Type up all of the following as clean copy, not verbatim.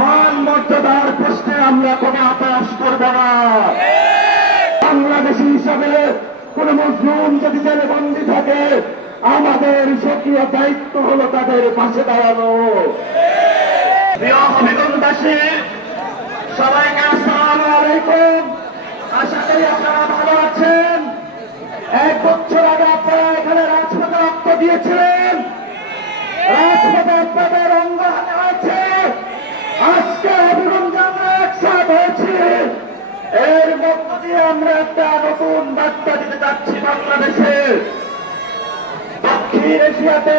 মান মর্যাদার প্রশ্নে আমরা কোনো আপোষ করব না। বাংলাদেশী হিসাবে কোন মুসলিম যদি জেলে বন্দী থাকে, আমাদের সক্রিয় দায়িত্ব হলো তাদের পাশে দাঁড়ানো। প্রিয় হবিগঞ্জবাসী, সবাইকে আসসালামু আলাইকুম। আশা করি আপনারা ভালো আছেন। 1 বছর আগে আপনারা এখানে রাজপথে রক্ত দিয়েছিলেন, রাজপথে আপনাদের অঙ্গহানি হয়েছে। আজকে হবিগঞ্জে আমরা একসাথ হয়েছি। এর মধ্য দিয়ে আমরা একটা নতুন বার্তা দিতে যাচ্ছি বাংলাদেশে। দক্ষিণ এশিয়াতে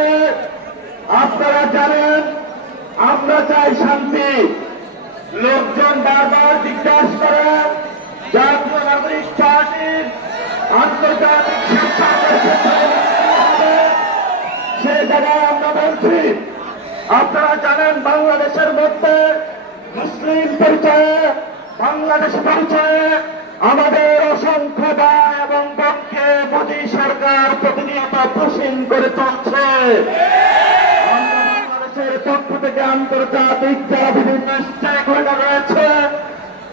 আপনারা জানেন আমরা চাই শান্তি। লোকজন বারবার জিজ্ঞাসা করে জাতীয় নাগরিক পার্টির আন্তর্জাতিক সে জায়গায় আমরা বলছি, আপনারা জানেন বাংলাদেশের মধ্যে মুসলিম পরিচয়ে, বাংলাদেশ পরিচয়ে আমাদের অসংখ্য দায় এবং পক্ষে মোদী সরকার প্রতিনিয়ত পোষণ করে চলছে। আমরা বাংলাদেশের পক্ষ থেকে আন্তর্জাতিক যারা বিভিন্ন স্টেক হোল্ডার রয়েছে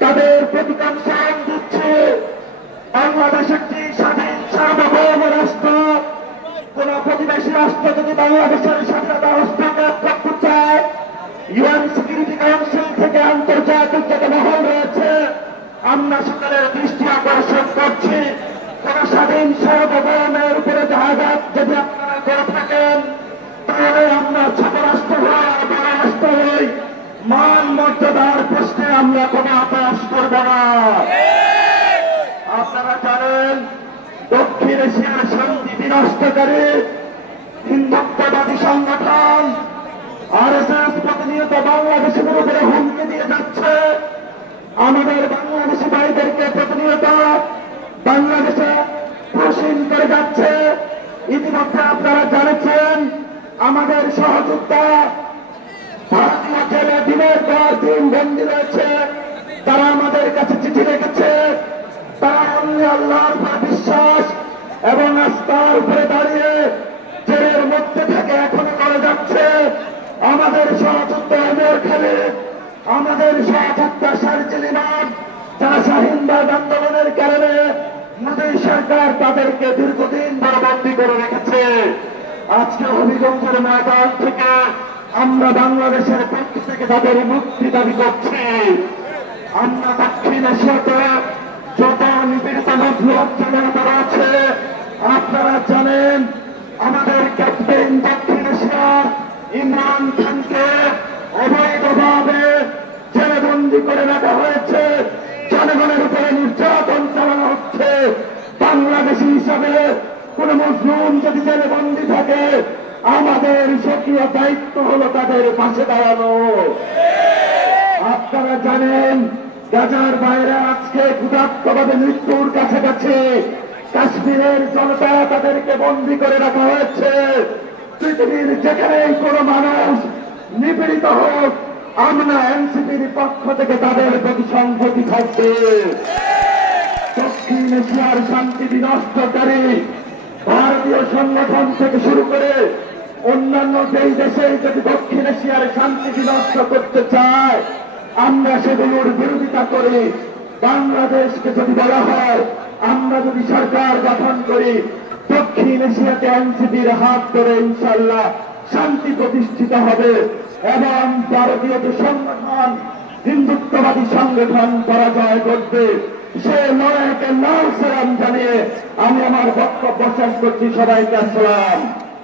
তাদের প্রতিকার সাহায্য দিচ্ছে। বাংলাদেশ একটি স্বাধীন সার্বভৌম রাষ্ট্র। কোন প্রতিবেশী রাষ্ট্র যদি বাংলাদেশের স্বাধীনতা হস্তক্ষেপ করতে চায়, ইউএন সিকিউরিটি কাউন্সিল থেকে আন্তর্জাতিক যত মহল রয়েছে আমরা সকলের দৃষ্টি আকর্ষণ করছি। কোন স্বাধীন সার্বভৌমের উপরে জাহাজ যদি আপনারা করে থাকেন, তাহলে আমরা ছোট রাষ্ট্র হই, বড় রাষ্ট্র হই, মান মর্যাদার প্রশ্নে আমরা কোনো আপোষ করব না। আপনারা জানেন দক্ষিণ এশিয়ার শান্তি বিনষ্টকারী হিন্দুত্ববাদী সংগঠন আরএসএস প্রতিনিয়ত বাংলাদেশের উপরে হুমকি দিয়ে যাচ্ছে। আমাদের বাংলাদেশি ভাইদেরকে প্রতিনিয়ত বাংলাদেশে পোষণ করে যাচ্ছে। ইতিমধ্যে আপনারা জানেছেন আমাদের সহযোদ্ধা ভারতীয় জেলে দিনের পর দিন বন্দী রয়েছে। তারা আমাদের কাছে চিঠি রেখেছে। তারা অন্য আল্লাহর উপর বিশ্বাস এবং আস্থার উপরে দাঁড়িয়ে জেলের মধ্যে থেকে এখনো করে যাচ্ছে। আমাদের সহযোদ্ধা ওমর খালিদ, আমাদের সহযোদ্ধা শারজিল ইমাম, যারা শাহিনবাগ আন্দোলনের কারণে মোদী সরকার তাদেরকে দীর্ঘদিন ধরে বন্দী করে রেখেছে। আজকে হবিগঞ্জের ময়দান থেকে আমরা বাংলাদেশের পক্ষ থেকে তাদের মুক্তি দাবি করছি। আমরা দক্ষিণ এশিয়াতে যত নিপীড়িত মজলুম জনতা আছে আপনারা জানেন, আমাদের ক্যাপ্টেন দক্ষিণ এশিয়ার ইমরান খানকে অবৈধভাবে জেলবন্দি করে রাখা হয়েছে। জনগণের উপরে নির্যাতন চালানো হচ্ছে। বাংলাদেশী হিসাবে কোন মুসলিম যদি জেলবন্দি থাকে, আমাদের সক্রিয় দায়িত্ব হলো তাদের পাশে দাঁড়ানো। আপনারা জানেন গাজার বাইরে আজকে ক্ষুধার্তভাবে মৃত্যুর কাছাকাছি কাশ্মীরের জনতা তাদেরকে বন্দী করে রাখা হয়েছে। পৃথিবীর যেখানেই কোন মানুষ নিপীড়িত হোক, আমরা এনসিপির পক্ষ থেকে তাদের প্রতি সংহতি থাকবে। দক্ষিণ এশিয়ার শান্তি বিনষ্টকারী ভারতীয় সংগঠন থেকে শুরু করে অন্যান্য যেই দেশে যদি দক্ষিণ এশিয়ার শান্তি বিনষ্ট করতে চায়, আমরা সেগুলোর বিরোধিতা করি। বাংলাদেশকে যদি বলা হয় আমরা যদি সরকার গঠন করি, দক্ষিণ এশিয়াতে এনসিপির হাত ধরে ইনশাল্লাহ শান্তি প্রতিষ্ঠিত হবে এবং ভারতীয় যে সংগঠন হিন্দুত্ববাদী সংগঠন পরাজয় করবে। সে লড়াইকে লাল সালাম জানিয়ে আমি আমার বক্তব্য শেষ করছি। সবাইকে আসসালাম।